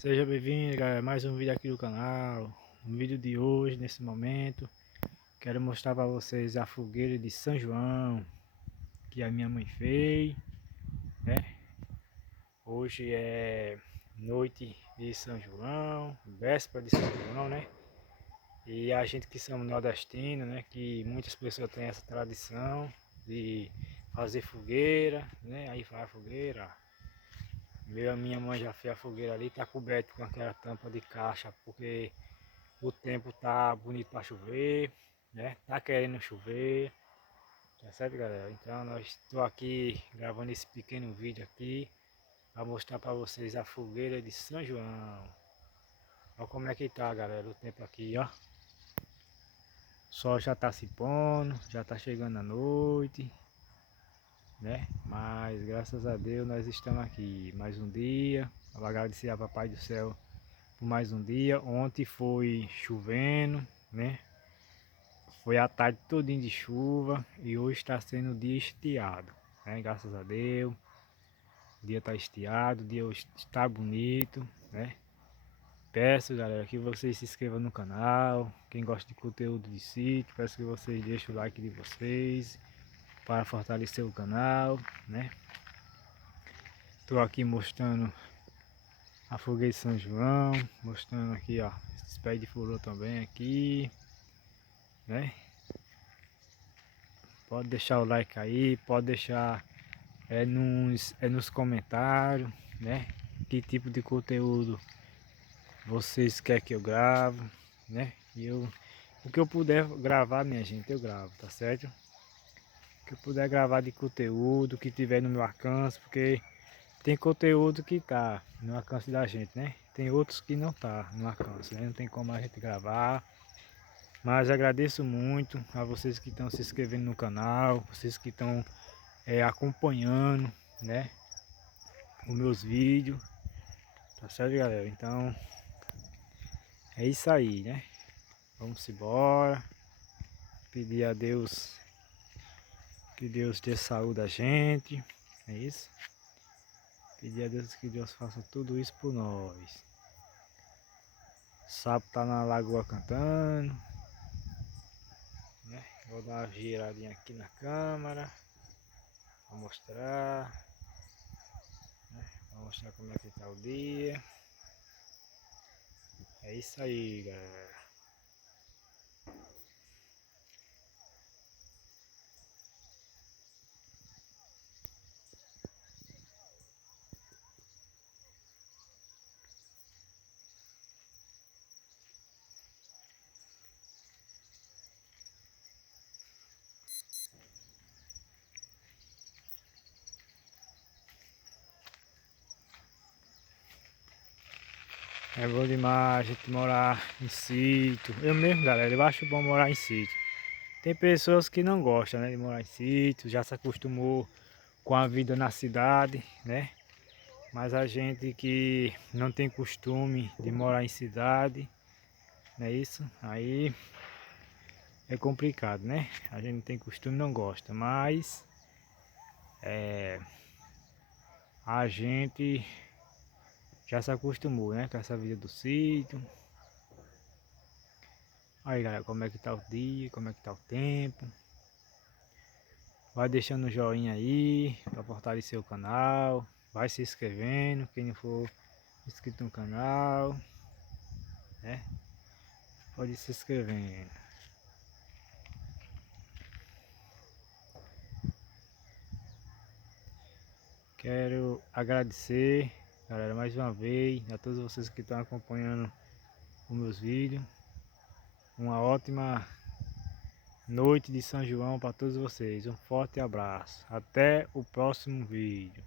Seja bem-vindo, galera, mais um vídeo aqui do canal. No vídeo de hoje, nesse momento, quero mostrar para vocês a fogueira de São João que a minha mãe fez, né? Hoje é noite de São João, véspera de São João, né? E a gente que somos nordestinos, né? Que muitas pessoas têm essa tradição de fazer fogueira, né? Aí faz a fogueira. A minha mãe já fez a fogueira ali, tá coberto com aquela tampa de caixa, porque o tempo tá bonito para chover, né? Tá querendo chover, tá certo, galera? Então nós estou aqui gravando esse pequeno vídeo aqui para mostrar para vocês a fogueira de São João. Olha como é que tá, galera, o tempo aqui, ó. O sol já tá se pondo, já tá chegando a noite, né? Mas graças a Deus nós estamos aqui mais um dia. Eu agradecer a Papai do Céu por mais um dia. Ontem foi chovendo, né? Foi a tarde todinha de chuva e hoje está sendo um dia estiado, né? Graças a Deus. O dia está estiado, o dia hoje está bonito, né? Peço, galera, que vocês se inscrevam no canal. Quem gosta de conteúdo de sítio, peço que vocês deixem o like de vocês para fortalecer o canal, né? Estou aqui mostrando a fogueira de São João, mostrando aqui, ó, esses pés de furô também aqui, né? Pode deixar o like aí, pode deixar nos comentários, né? Que tipo de conteúdo vocês querem que eu grave, né? O que eu puder gravar, minha gente, eu gravo, tá certo? O que eu puder gravar de conteúdo, que tiver no meu alcance, porque tem conteúdo que tá no alcance da gente, né? Tem outros que não tá no alcance, né? Não tem como a gente gravar. Mas agradeço muito a vocês que estão se inscrevendo no canal, vocês que estão acompanhando, né? Os meus vídeos, tá certo, galera? Então é isso aí, né? Vamos embora, pedir a Deus que Deus dê saúde a gente, é isso? Pedir a Deus que Deus faça tudo isso por nós. O sapo tá na lagoa cantando, né? Vou dar uma giradinha aqui na câmera para mostrar, né? Para mostrar como é que tá o dia. É isso aí, galera. É bom demais a gente morar em sítio. Eu mesmo, galera, eu acho bom morar em sítio. Tem pessoas que não gostam, né, de morar em sítio, já se acostumou com a vida na cidade, né? Mas a gente que não tem costume de morar em cidade, não é isso? Aí é complicado, né? A gente não tem costume, não gosta, mas a gente já se acostumou, né, com essa vida do sítio. Aí, galera, como é que tá o dia, como é que tá o tempo. Vai deixando o joinha aí para fortalecer o canal. Vai se inscrevendo, quem não for inscrito no canal, né? Pode ir se inscrevendo. Quero agradecer, galera, mais uma vez a todos vocês que estão acompanhando os meus vídeos. Uma ótima noite de São João para todos vocês. Um forte abraço. Até o próximo vídeo.